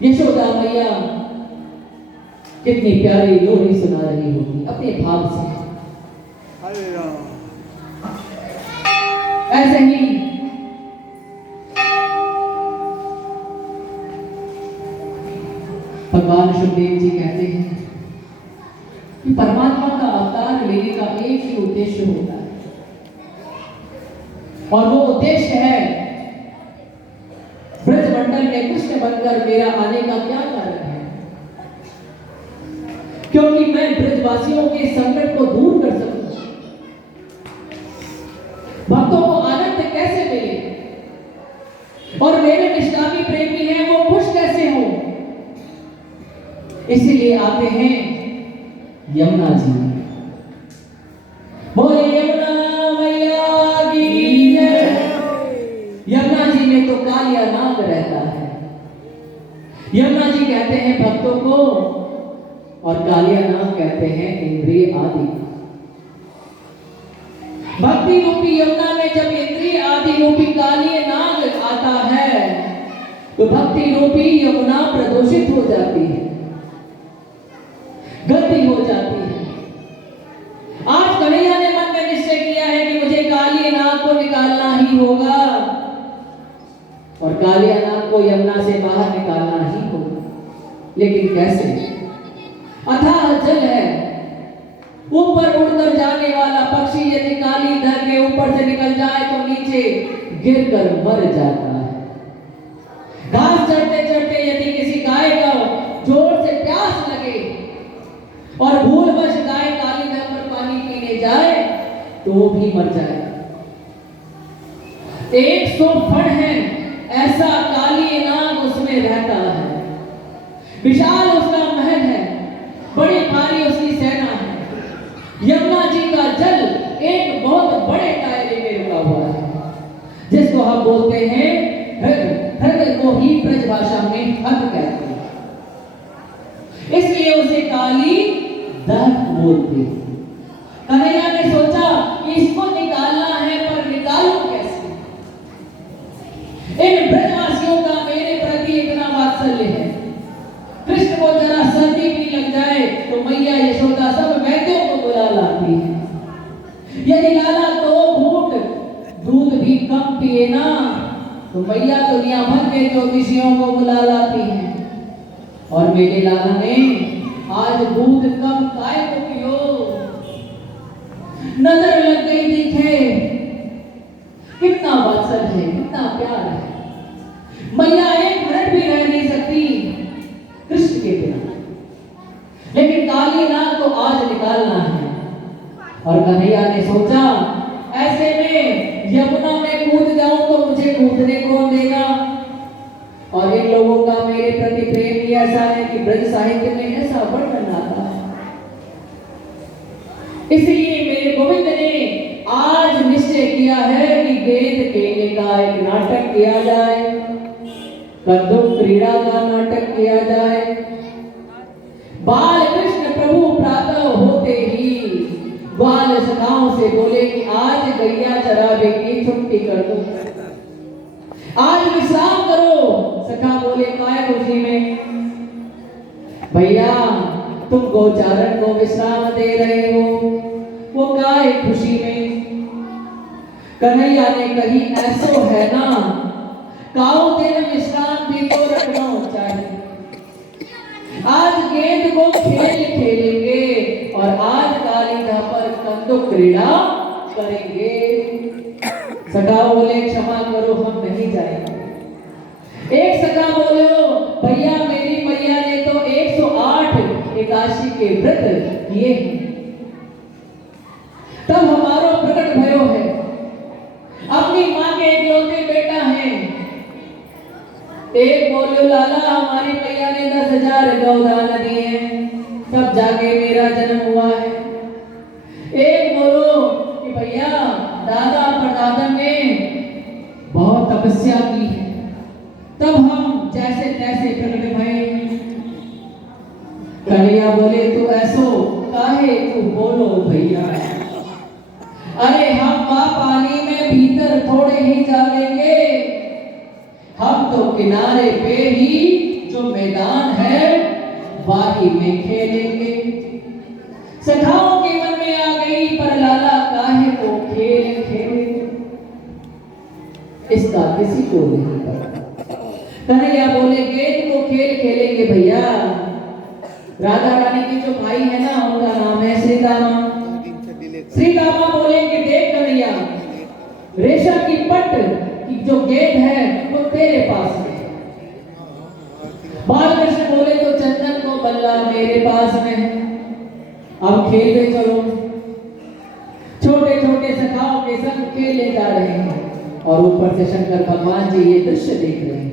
यशोदा मैया कितनी प्यारी लोरी सुना रही होगी अपने भाव से। ऐसे ही भगवान सुखदेव जी कहते हैं कि परमात्मा का अवतार लेने का एक ही उद्देश्य होता है, और वो उद्देश्य है ब्रजमंडल में कृष्ण बनकर मेरा आने का क्या कारण है, क्योंकि मैं ब्रजवासियों के संकट को दूर कर सकूं, भक्तों को आनंद कैसे मिले, और मेरे निष्कामी प्रेमी हैं वो खुश कैसे हो। इसीलिए आते हैं यमुना जी। बोले यमुना मैया की जय। यमुना जी में तो कालिया नाग रहता है। यमुना जी कहते हैं भक्तों को, और कालिया नाग कहते हैं इंद्रिय आदि। भक्ति रूपी यमुना में जब इंद्रिय आदि रूपी कालिया नाग आता है तो भक्ति रूपी यमुना प्रदूषित हो जाती है, गंदी हो जाती है। आज कन्हैया ने मन में निश्चय किया है कि मुझे कालिया नाग को निकालना ही होगा, और कालिया नाग को यमुना से बाहर निकालना ही होगा। लेकिन कैसे? अथाह जल है, ऊपर उड़कर जाने वाला पक्षी यदि काली धर के ऊपर से निकल जाए तो नीचे गिरकर मर जाता है। घास चढ़ते चढ़ते यदि किसी गाय को जोर से प्यास लगे और भूलवश गाय काली धर पर पानी पीने जाए तो वो भी मर जाएगा। 100 फण है ऐसा काली नाग उसमें रहता है, विशाल उसका महल है, बड़ी भारी उसकी सेना है। यमुना जी का जल एक बहुत बड़े दायरे में रुका हुआ है, जिसको हम बोलते हैं हृदय। हृदय को ही ब्रज भाषा में हद कहते हैं, इसलिए उसे काली दह बोलते हैं। कन्हैया ने सोचा कि इसको निकालना है, पर निकालूं कैसे? इन ब्रजवासियों का मेरे प्रति इतना वात्सल्य है, कृष्ण को जरा सर्दी भी लग जाए तो मैया यशोदा सब वैद्यों को बुला लाती है। यदि लाला 2 घूंट दूध भी कम पिए ना तो मैया दुनिया भर के ज्योतिषियों को बुला लाती है, और मेरे लाला ने आज दूध कम काय को पियो, नजर लग गई दिखे। कितना वात्सल है, कितना प्यार है। मैया 1 मिनट भी रह नहीं सकती कृष्ण के बिना, लेकिन काली नाग को आज निकालना है। और कन्हैया ने सोचा ऐसे में यमुना में कूद जाऊं तो मुझे कूदने कौन देगा, और इन लोगों का मेरे प्रति प्रेम ही ऐसा है कि ब्रज साहित्य में ऐसा वर्णन आता है। इसलिए मेरे गोविंद ने आज निश्चय किया है कि गेंद केले का एक नाटक किया जाए, कंदुक क्रीड़ा का नाटक किया जाए। बाल कृष्ण प्रभु प्रातः होते ही ग्वाल सखाओं से बोले कि आज गैया चरावे की छुट्टी कर दो, आज विश्राम करो। सखा बोले काय खुशी में? भैया तुम गोचारण को विश्राम दे रहे हो, वो काय खुशी में? कन्हैया ने कही ऐसो है ना, काऊ दिन विश्राम भी तो रखना चाहिए। आज गेंद को खेल खेलेंगे और आज काली धह पर कंदुक क्रीड़ा करेंगे। सखा बोले क्षमा करो हम नहीं जाएंगे। एक सखा बोले भैया मेरी मैया ने तो 108 एकादशी के व्रत किए हैं, तब हमारो प्रकट भयो है। अपनी माँ के इकलौते बेटा हैं। एक बोलो लाला हमारी मैया ने 10,000 गौदान दिए हैं, तब जाके मेरा जन्म हुआ है। एक बोलो कि भैया दादा परदादा ने बहुत तपस्या की है, तब हम जैसे तैसे प्रकट भये। कन्हैया बोले तू ऐसो काहे तू बोलो भैया, अरे हम माँ पानी में भीतर थोड़े ही जाएंगे, हम तो किनारे पे ही जो मैदान है वाही में खेलेंगे। सखाओं के मन में आ गई पर लाला काहे को खेल खेले, इसका किसी को नहीं पता। कन्हैया बोले गेंद को खेल खेलेंगे भैया। राधा रानी के जो भाई है ना उनका नाम है श्री रामा। श्री रामा बोले कि देख कन्हैया, रेशम की पट्ट की जो गेंद है वो तेरे पास है। बालकृष्ण बोले तो चंदन को बल्ला मेरे पास में है, अब खेलते चलो। छोटे छोटे सखाओं के संग खेले जा रहे हैं और ऊपर से शंकर भगवान जी ये दृश्य देख रहे हैं,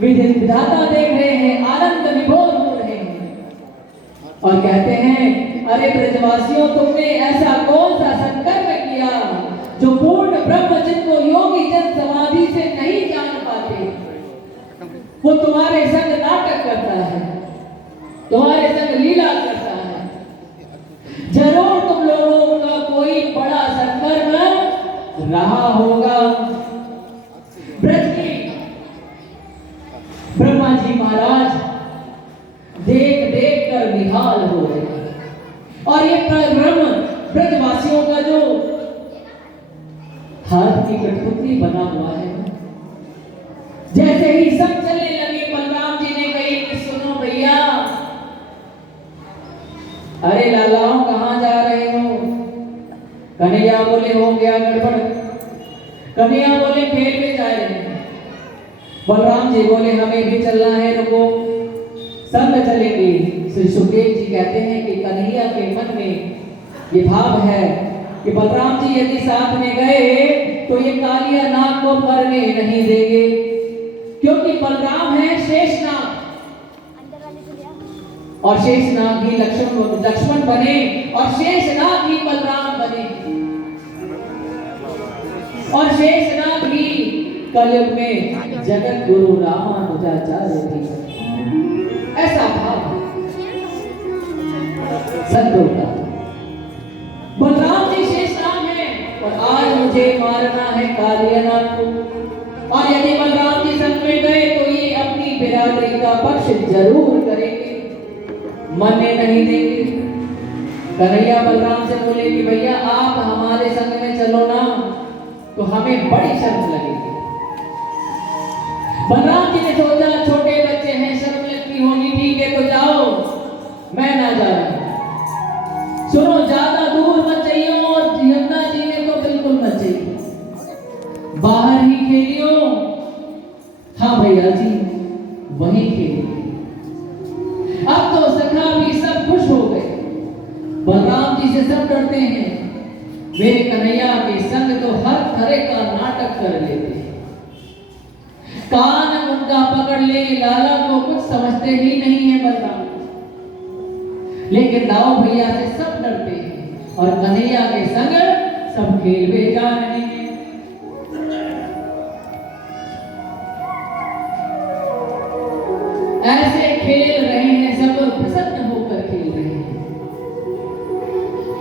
विधाता देख रहे हैं, आनंद विभोर हो रहे हैं और कहते हैं अरे ब्रजवासियों, तुमने ऐसा कौन सा संकल्प किया जो पूर्ण ब्रह्म जिनको योगी जन समाधि से नहीं जान पाते, वो तुम्हारे संग नाटक करता है, तुम्हारे संग लीला करता है। जरूर तुम लोगों का कोई बड़ा संकल्प रहा होगा। ब्रज की ब्रह्मा जी महाराज देख देख कर निहाल हो रहे हैं और ये ब्रह्म ब्रजवासियों का जो हाथ की कठपुतली बना हुआ है, जैसे ही सब चलने लगे बलराम जी ने कही कि सुनो भैया, अरे लालाओं कहां जा रहे हो? कन्हैया बोले हो गया गड़बड़। कन्हैया बोले खेल में जा रहे हैं। बलराम जी बोले हमें भी चलना है, रुको संग चलेंगे। श्री सुखदेव जी कहते हैं कि कन्हैया के मन में ये भाव है कि बलराम जी यदि साथ में गए तो ये कालिया नाग को मरने नहीं देंगे, क्योंकि बलराम है शेषनाग और शेषनाग ही लक्ष्मण बने और शेषनाग ही बलराम बने और शेषनाग ही कलयुग में जगत गुरु रामानुजाचार्य भी। ऐसा भाव संतों का। बलराम जी शेषनाग है और आज मुझे मारना है कालियानाग को, और यदि बलराम जी संग में गए तो ये अपनी बिरादरी का पक्ष जरूर करेंगे, मरने नहीं देंगे। कन्हैया बलराम से बोले कि भैया आप हमारे संग में चलो ना तो हमें बड़ी शर्म लगेगी। बलराम जी ने सोचा छोटे बच्चे हैं, शर्म लगती होगी, ठीक है तो जाओ, मैं ना जा रहा। सुनो ज्यादा दूर मत जाइयो और यमुना जी ने तो बिल्कुल मत जाइयो, बाहर ही खेलियो। हाँ भैया जी वहीं खेलिए। अब तो सखा भी सब खुश हो गए। बलराम जी से सब डरते हैं, मेरे कन्हैया के संग तो हर तरह का नाटक कर लेते हैं। कान उनका पकड़ ले, लाला को कुछ समझते ही नहीं है बलराम, लेकिन दाऊ भैया से सब डरते हैं और कन्हैया के संग सब खेलवे जा रहे हैं। ऐसे खेल रहे हैं, सब प्रसन्न होकर खेल रहे हैं।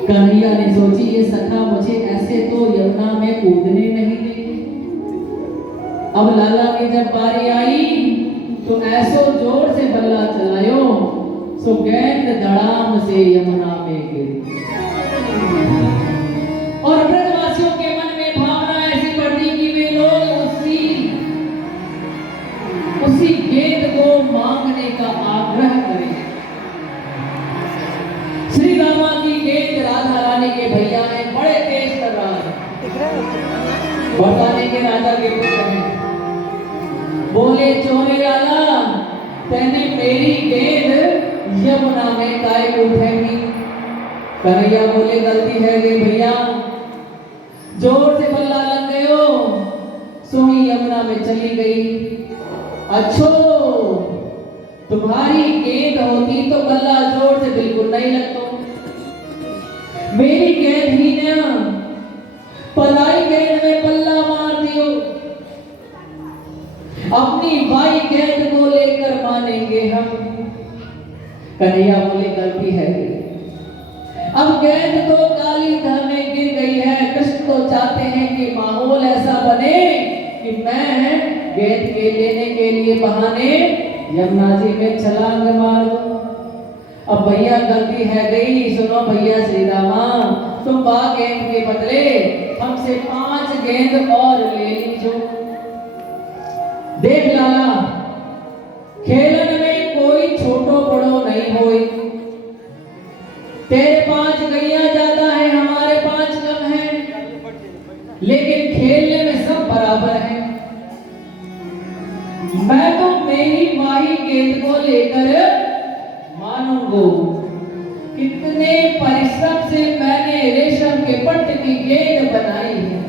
कन्हैया ने सोची ये सखा मुझे ऐसे तो यमुना में कूदने नहीं देंगे। अब लाला की जब बारी आई तो ऐसो जोर से बल्ला चलायो सो गेंद धड़ाम से यमुना में गिरी। और ब्रजवासियों के मन में भावना ऐसी बढ़ दी कि वे लोग उसी गेंद को मांगने का आग्रह करें। श्री रामा की गेंद राधा रानी के भैया ने बड़े तेज कर रहा है, बरसाने के राजा के पुत्र हैं। बोले चोरे लाला, तेने मेरी गेंद यमुना में काय को फेंकी? कन्हैया बोले गलती है गई भैया, जोर से बल्ला लग गयो सो ही यमुना में चली गई। अच्छो तुम्हारी गेंद होती तो बल्ला जोर से बिल्कुल नहीं लगता, मेरी गेंद ही ना पलाई गेंद में बल्ला मार दियो। अपनी भाई गेंद को लेकर मानेंगे हम। कन्हैया बोले गलती है, अब गेंद तो काली धर में गिर गई है। कृष्ण तो चाहते हैं कि माहौल ऐसा बने कि मैं गेंद के लेने के लिए बहाने यमुना जी में छलांग मार दो। अब भैया गलती है गई, सुनो भैया श्री रामा, तुम गेंद के बदले हमसे 5 गेंद और ले लीजो। देख लाला, खेलन में कोई छोटो बड़ो नहीं होई। तेरे 5 गैया ज्यादा है, हमारे 5 कम है, लेकिन खेलने में सब बराबर है। मैं तो मेरी माही गेंद को लेकर मानूंगा। कितने परिश्रम से मैंने रेशम के पट्ट की गेंद बनाई है।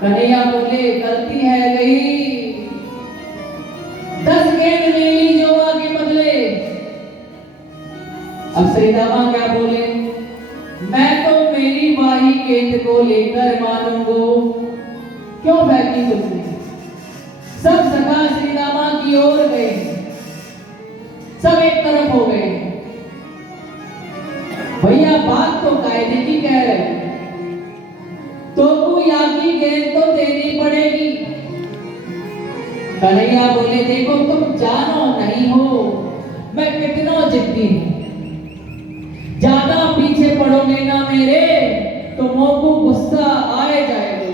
कन्हैया बोले गलती है गई, 10 गेंद ले ली जो आगे बदले। अब श्री रामा क्या बोले, मैं तो मेरी माही गेंद को लेकर मानूंगा। क्यों फेंकी तुमने? सब सखा श्री रामा की ओर गए, सब एक तरफ हो गए। भैया बात तो कायदे की कह रहे, तो कोई आगे गेंद तो देनी पड़ेगी। कन्हैया बोले देखो तुम जानो नहीं हो मैं कितना जिद्दी हूं। ज्यादा पीछे पड़ोगे ना मेरे तो मोको गुस्सा आए जाएगा,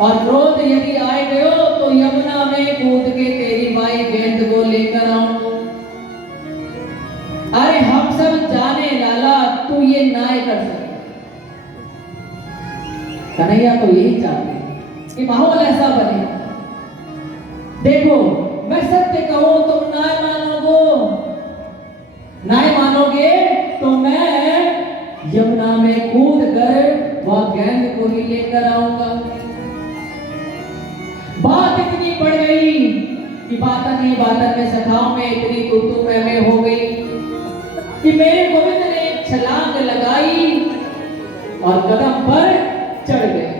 और क्रोध यदि आए गयो तो यमुना में कूद के तेरी माई गेंद को लेकर आऊंगा। अरे हम सब जाने लाला तू ये ना कर सकता। कन्हैया तो यही चाहते कि माहौल ऐसा बने। देखो मैं सत्य कहूं तुम ना मानोगे तो मैं यमुना में कूद कर वह गेंद को ही लेकर आऊंगा। बात इतनी बढ़ गई कि बातन में सखाओं में इतनी तू में हो गई कि मेरे गोविंद ने छलांग लगाई और कदम पर चढ़ गए।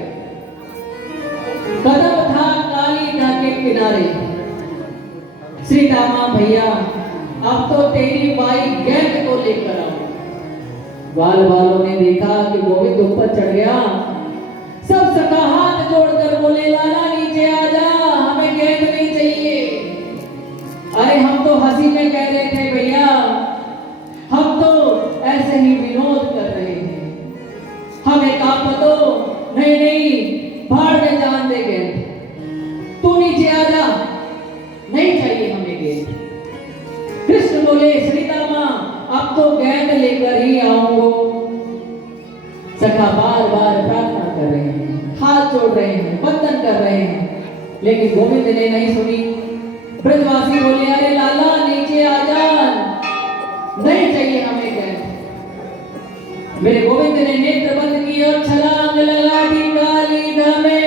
कदम था काली नदी के किनारे। श्री रामा भैया अब तो तेरी बाई गेंद को लेकर आओ। ग्वाल वालों ने देखा कि गोविंद ऊपर चढ़ गया, सब सखा हाथ जोड़कर बोले लाला नीचे आ जा, हमें गेंद नहीं चाहिए। अरे हम तो हंसी में कह रहे थे भैया, हम तो ऐसे ही विनोद कर रहे हैं, हमें काम तो नहीं भाड़ में जान दे गेंद, तू नीचे आ जा, नहीं चाहिए हमें गेंद। कृष्ण बोले श्री रामा अब तो गेंद लेकर ही आऊंगा। सखा बार बार प्रार्थना कर रहे हैं, हाथ जोड़ रहे हैं, वंदन कर रहे हैं, लेकिन गोविंद ने नहीं सुनी। ब्रजवासी बोले अरे लाला नीचे आ जा, नहीं चाहिए हमें गेंद। मेरे गोविंद ने नेत्र बंद किए और छलांग लगा दी काली में।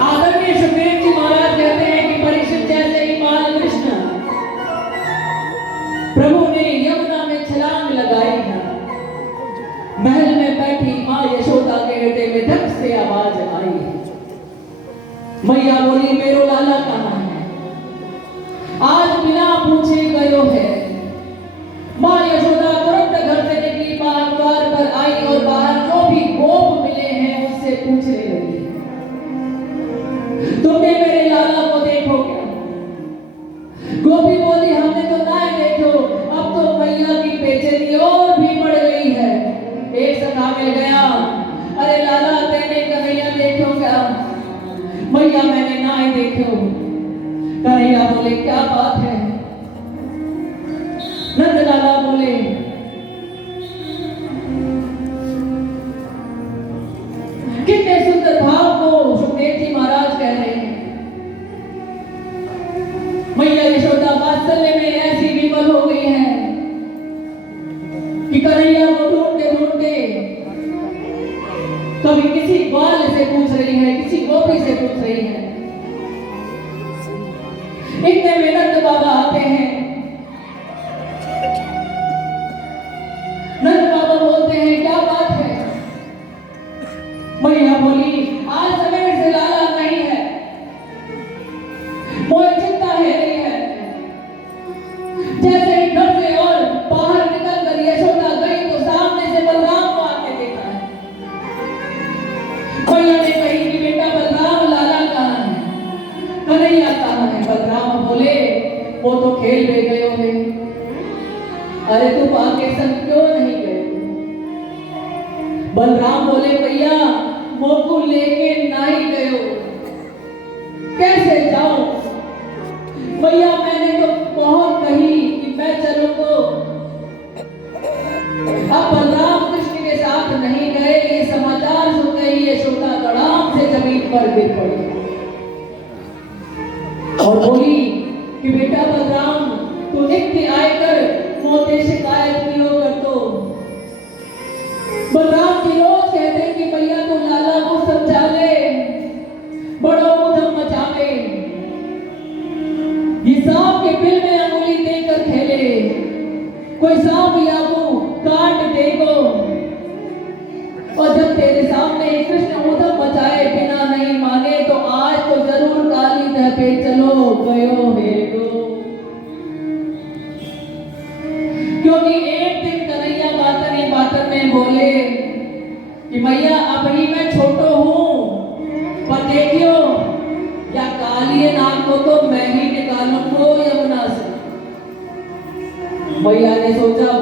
आदरणीय सुखदेव जी महाराज कहते हैं कि परीक्षित जैसे ही बाल कृष्ण प्रभु ने यमुना में छलांग लगाई है, महल में बैठी मां यशोदा के हृदय में धक से आवाज आई है। मैया बोली मेरो लाला कहां है? आज बिना पूछे गयो है। मां यशोदा तुरंत घर से निकली, बाहर द्वार पर आई और बाहर जो भी गोप मिले हैं उससे पूछने लगी, तुमने मेरे लाला को देखो क्या? गोपी बोली हमने तो ना देखो, अब तो मैया की बेचैनी और भी बढ़ गई है। एक सखा मिल गया, अरे लाला तेने कन्हैया देखो क्या? मैया मैंने ना ही देखो। कन्हैया बोले क्या बात है? नंद लाला बोले कितने सुंदर भाव को सुखदेव जी महाराज कह रहे हैं। मैया यशोदा वात्सल्य में ऐसी विवल हो गई है कि कन्हैया को ढूंढते ढूंढते कभी किसी ग्वाल से पूछ रही है, किसी गोपी से पूछ रही है। इतने में नंद बाबा आते हैं। नंद बाबा बोलते हैं क्या बात है? मैया बोली आज सवेर से लाला नहीं है, मोए चिंता है नहीं है। जैसे ही घर से और बाहर निकल कर यशोदा गई तो सामने से बलराम को आके देखा है। मैया ने कही कि बेटा बलराम लाला कहां है? कन्हैया बोले वो तो खेल में गयो है। अरे तू आगे संग क्यों नहीं गए? बलराम बोले भैया मोकू लेके नहीं गयो, कैसे जाऊं भैया, मैंने तो बहुत कही कि मैं चलूं तो अब बलराम कृष्ण के साथ नहीं गए। ये समाचार सुनते ही यशोदा धड़ाम से जमीन पर गिर पड़ी और बोली कि बेटा बलराम तू नित्य आकर मोते शिकायत कियो कर तो। बलराम जी रोज कहते कि भैया तू लाला को समझा ले, बड़ों को धम मचावे, ये सांप के बिल में अंगुली देकर खेले, कोई सांप या को काट देगो, और जब तेरे सामने कृष्ण उधम मचाए बिना नहीं माने तो आज तो जरूर काली दह पे चलो गयो है गो। क्योंकि एक दिन कन्हैया बातन में बोले कि भैया अब ही मैं छोटो हूँ, पर देखियो या काली नाग को तो मैं ही निकालूंगा यमुना से। भैया ने सोचा